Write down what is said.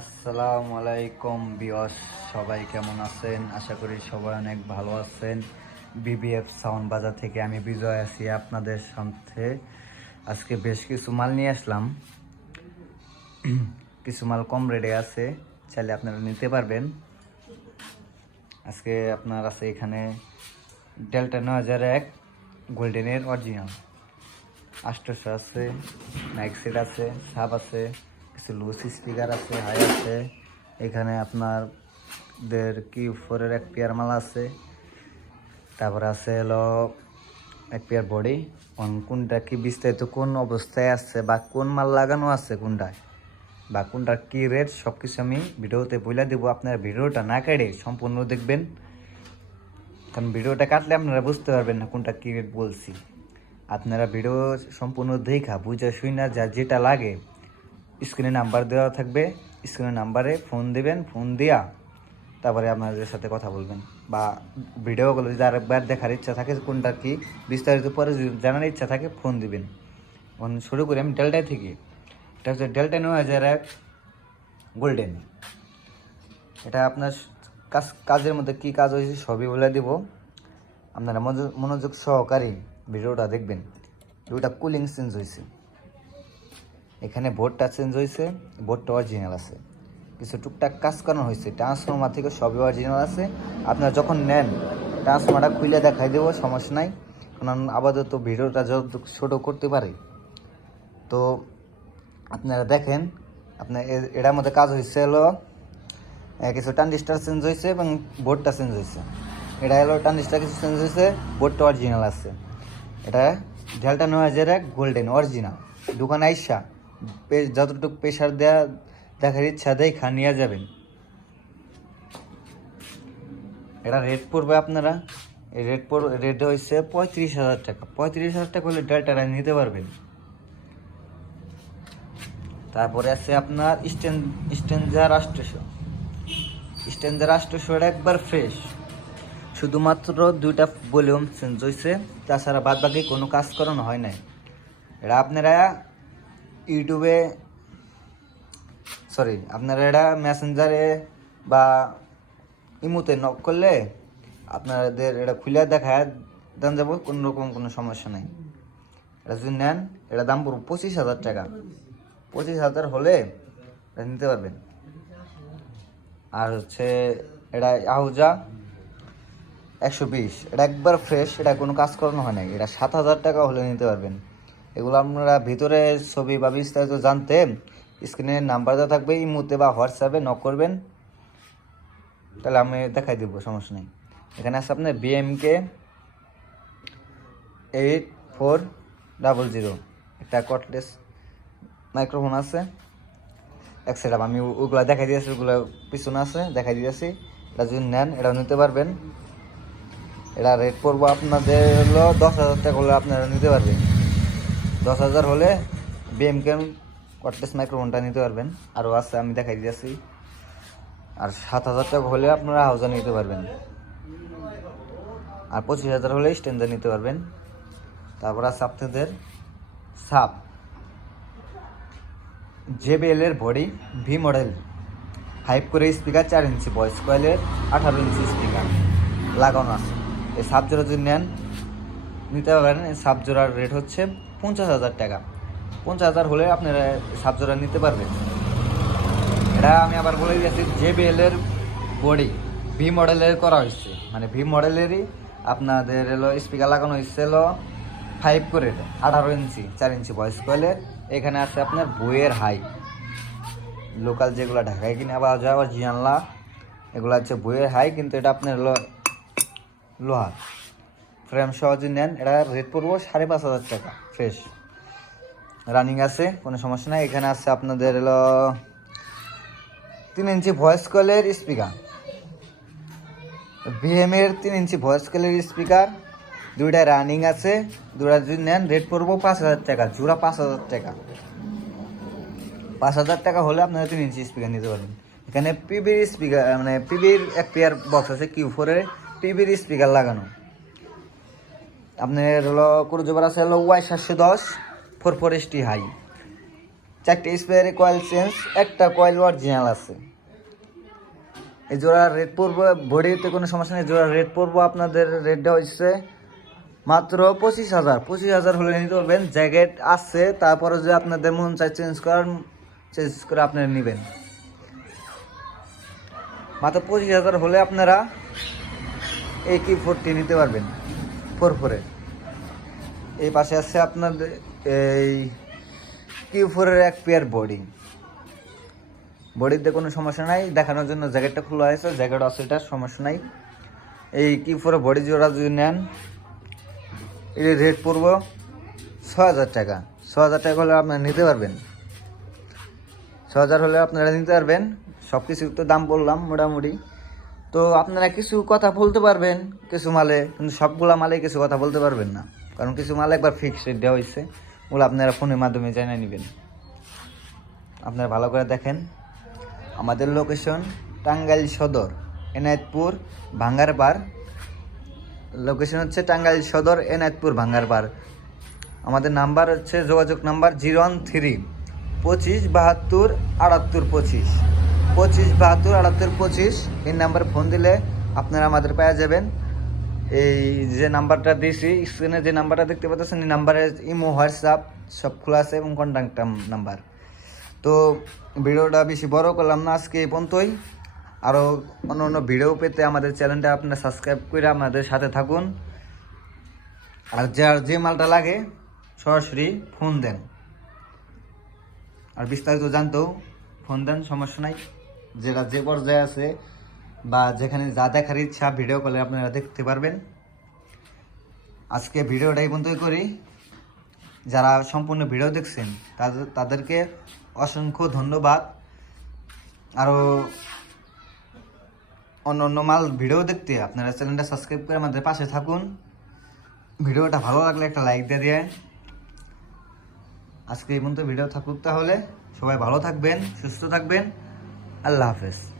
আসসালামু আলাইকুম বিয়স সবাই কেমন আছেন? আশা করি সবাই অনেক ভালো আছেন। বিবিএফ সাউন্ড বাজার থেকে আমি বিজয় আছি আপনাদের সাথে। আজকে বেশ কিছু মাল নিয়ে আসলাম। কিছু মাল কম রেটে আছে, চাইলে আপনারা নিতে পারবেন। আজকে আপনার আছে এখানে ডেল্টা নয় হাজার এক, গোল্ডেনের অরিজিনাল আষ্টশো আছে নাইক সেট আছে, সাব আছে। কিছু লুজ স্পিকার আছে হাই আছে। এখানে আপনার দের কি ফোরের এক পেয়ার মাল আছে। তারপর আছে হলো এক পেয়ার বডি কোন, কোনটা কি বিস্তারিত, কোন অবস্থায় আছে বা কোন মাল লাগানো আছে কোনটায়? বা কোনটার কী রেট সব কিছু আমি ভিডিওতে বলে দেবো। আপনারা ভিডিওটা না কেটে সম্পূর্ণ দেখবেন। কারণ ভিডিওটা কাটলে আপনারা বুঝতে পারবেন না কোনটা কী রেট বলছি। আপনারা ভিডিও সম্পূর্ণ দেখা, বুঝা শুই না যা যেটা লাগে স্ক্রিনে নাম্বার দেওয়া থাকবে স্ক্রিনের নাম্বারে ফোন দিবেন, ফোন দিয়া তারপরে আপনাদের সাথে কথা বলবেন। বা ভিডিওগুলো যদি আরেকবার দেখার ইচ্ছা থাকে, কোনটা কি, বিস্তারিত পরে যদি জানার ইচ্ছা থাকে, ফোন দিবেন। এখন শুরু করি আমি ডেল্টায় থেকে। এটা হচ্ছে ডেল্টা নয় হাজার এক গোল্ডেন এটা আপনার কাজ, কাজের মধ্যে কি কাজ হয়েছে সবই বলে দিব। আপনারা মনোযোগ- মনোযোগ সহকারে ভিডিওটা দেখবেন। দুটা কুলিং চেঞ্জ হয়েছে। এখানে বোর্ডটা চেঞ্জ হয়েছে বোর্ডটা অরিজিনাল আছে। কিছু টুকটাক কাজ করানো হয়েছে ট্রান্সফর্মার থেকে সবই অরিজিনাল আছে। আপনারা যখন নেন ট্রান্সফর্মারটা খুলে দেখাই দেবো, সমস্যা নাই। কারণ আপাতত ভিডিওটা যত ছোটো করতে পারে। তো আপনারা দেখেন আপনার এটার মধ্যে কাজ হয়েছে হলো কিছু ট্রানজিস্টার চেঞ্জ হয়েছে এবং বোর্ডটা চেঞ্জ হয়েছে এটা হলো ট্রানজিস্টার কিছু চেঞ্জ হয়েছে বোর্ডটা অরিজিনাল আছে। এটা ডেল্টা নয় হাজার এক গোল্ডেন অরিজিনাল দোকানে আইসা যতটুকু প্রেশার দেওয়া দেখার ইচ্ছা দেখা নিয়ে যাবেন। এটা রেট পড়বে আপনারা। রেট পড় রেট হয়েছে পঁয়ত্রিশ হাজার টাকা। পঁয়ত্রিশ হাজার টাকা হলে ডেল্টাটা নিতে পারবেন। তারপরে আছে আপনার স্টেন স্টেঞ্জার আষ্টশো স্টেঞ্জার আষ্টশো এটা একবার ফ্রেশ শুধুমাত্র দুইটা ভলিউম চেঞ্জ হয়েছে তাছাড়া বাদ বাকি কোনো কাজ করানো হয় নাই। এটা আপনারা ইউটিউবে সরি আপনারা এটা মেসেঞ্জারে বা ইমুতে নক করলে আপনাদের এটা খুলে দেখায়, দেন যাব কোনো রকম কোনো সমস্যা নাই। এটা যদি নেন, এটা দাম পড়বে পঁচিশ হাজার টাকা। পঁচিশ হাজার হলে এটা নিতে পারবেন। আর হচ্ছে এটা আহুজা একশো বিশ। এটা একবার ফ্রেশ এটা কোনো কাজ করানো হয় নাই। এটা সাত হাজার টাকা হলে নিতে পারবেন। এগুলো আপনারা ভিতরে ছবি বা বিস্তারিত জানতে স্ক্রিনে নাম্বার দেওয়া থাকবে, ইমুতে বা হোয়াটসঅ্যাপে নক করবেন। তাহলে আমি দেখাই দেবো, সমস্যা নেই। এখানে আছে আপনার বিএমকে এইট ফোর ডাবল জিরো একটা কটলেস মাইক্রোফোন আছে। এক সেট আমি ওগুলো দেখাই দিয়েছি, ওগুলো পিছনে আছে, দেখাই দিয়েছি। এটা যদি নেন, এটাও নিতে পারবেন। এটা রেট পড়ব আপনাদের হলো দশ হাজার টাকা হলে আপনারা নিতে পারবেন। দশ হাজার হলে বিএমকে কটলেস মাইক্রোফোনটা নিতে পারবেন। আরও আছে, আমি দেখাই দিয়েছি আর সাত হাজার টাকা হলে আপনারা হাউজা নিতে পারবেন। আর পঁচিশ হাজার হলে স্ট্যান্ডার নিতে পারবেন। তারপর আছে আপনাদের সাপ। জেবিএল এর বডি ভি মডেল হাইপ করে স্পিকার চার ইঞ্চি ভয়েস কয়েলের আঠারো ইঞ্চি স্পিকার লাগানো আছে। এই সাপ যদি নেন নিতে পারেন সাপ জোড়ার রেট হচ্ছে পঞ্চাশ হাজার টাকা। পঞ্চাশ হাজার হলে আপনারা সাপ জোড়া নিতে পারবেন। এটা আমি আবার বলে দিয়েছি জেবিএল এর বডি ভি মডেলের করা হয়েছে। মানে ভি মডেলেরই আপনাদের এলো স্পিকার লাগানো হয়েছে এলো ফাইভ করে আঠারো ইঞ্চি, চার ইঞ্চি ভয়েস কয়েলের এখানে আছে আপনার বইয়ের হাই লোকাল যেগুলো ঢাকায় কিনে আবার যাওয়া জিয়ানলা এগুলো হচ্ছে বইয়ের হাই কিন্তু এটা আপনার লোহার। ফ্রেম সহ নেন। এটা রেট পড়ব সাড়ে পাঁচ হাজার টাকা ফ্রেশ রানিং আছে, কোনো সমস্যা নাই। এখানে আছে আপনাদের হলো তিন ইঞ্চি ভয়েস কলের স্পিকার ভিএমের তিন ইঞ্চি ভয়েস কলের স্পিকার দুইটা রানিং আছে দুটা যদি নেন রেট পড়ব পাঁচ হাজার টাকা, জোড়া পাঁচ হাজার টাকা। পাঁচ হাজার টাকা হলে আপনারা তিন ইঞ্চি স্পিকার নিতে পারবেন। এখানে পিবির স্পিকার মানে পিবির এক পেয়ার বক্স আছে কিউ ফোরের পিবির স্পিকার লাগানো। আপনার হলো কুরুজোবার আছে হলো ওয়াই সাতশো দশ four four S T high চারটে স্পেয়ারে কয়েল চেঞ্জ একটা কয়েল অরিজিনাল আছে। এই জোড়ার রেট পড়ব বডিতে কোনো সমস্যা নেই জোড়ার রেট পড়ব আপনাদের রেটটা হচ্ছে মাত্র পঁচিশ হাজার। পঁচিশ হাজার হলে নিতে পারবেন জ্যাকেট আছে, তারপরে যদি আপনাদের মন চাই চেঞ্জ করার চেঞ্জ করে আপনারা নেবেন। মাত্র পঁচিশ হাজার হলে আপনারা এই কি ফোরটি নিতে পারবেন। ফোর ফোরে এই পাশে আছে আপনাদের এই কিউ ফোরের এক পেয়ার বডি বডিতে কোনো সমস্যা নাই, দেখানোর জন্য জ্যাকেটটা খোলা হয়েছে, জ্যাকেট আছে এটা সমস্যা নাই। এই কিউ ফোরের বডি জোড়া যদি নেন, এর রেট পড়ব ছ হাজার টাকা। ছ হাজার টাকা হলে আপনারা নিতে পারবেন। ছ হাজার হলে আপনারা নিতে পারবেন। সব কিছুর তো দাম বললাম মোটামুটি। তো আপনারা কিছু কথা বলতে পারবেন কিছু মালে, কিন্তু সবগুলা মালে কিছু কথা বলতে পারবেন না। কারণ কিছু মালে একবার ফিক্সড দেওয়া হয়েছে, ওগুলো আপনারা ফোনের মাধ্যমে জানিয়ে নেবেন। আপনারা ভালো করে দেখেন। আমাদের লোকেশন টাঙ্গাইল সদর, এনায়তপুর ভাঙ্গারপাড়। লোকেশন হচ্ছে টাঙ্গাইল সদর, এনায়তপুর ভাঙ্গারপাড়। আমাদের নাম্বার হচ্ছে, যোগাযোগ নাম্বার জিরো ওয়ান থ্রি, পঁচিশ বাহাত্তর আটাত্তর পঁচিশ। পঁচিশ, বাহাত্তর, আটাত্তর, পঁচিশ। এই নাম্বারে ফোন দিলে আপনারা আমাদের পাওয়া যাবেন। এই যে নাম্বারটা দিয়েছি স্ক্রিনে যে নাম্বারটা দেখতে পাচ্ছেন, এই নাম্বারে ইমো হোয়াটসঅ্যাপ সব খোলা আছে এবং কন্ট্যাক্ট নাম্বার তো ভিডিওটা বেশি বড় করলাম না, আজকে এই পর্যন্তই। আরও অন্য অন্য ভিডিও পেতে আমাদের চ্যানেলটা আপনারা সাবস্ক্রাইব করে আমাদের সাথে থাকুন। আর যার যে মালটা লাগে, সরাসরি ফোন দেন। আর বিস্তারিত জানতেও ফোন দেন, সমস্যা নাই। যেটা যে পর্যায়ে আছে বা যেখানে যা দেখার ইচ্ছা ভিডিও কলে আপনারা দেখতে পারবেন। আজকে ভিডিওটা এই করি। যারা সম্পূর্ণ ভিডিও দেখছেন, তাদের, তাদেরকে অসংখ্য ধন্যবাদ। আরও অন্য অন্য মাল ভিডিও দেখতে আপনারা চ্যানেলটা সাবস্ক্রাইব করে আমাদের পাশে থাকুন। ভিডিওটা ভালো লাগলে একটা লাইক দিয়ে দিয়ে আজকে এই পর্যন্ত ভিডিও থাকুক তাহলে। সবাই ভালো থাকবেন, সুস্থ থাকবেন। আল্লাহ হাফেজ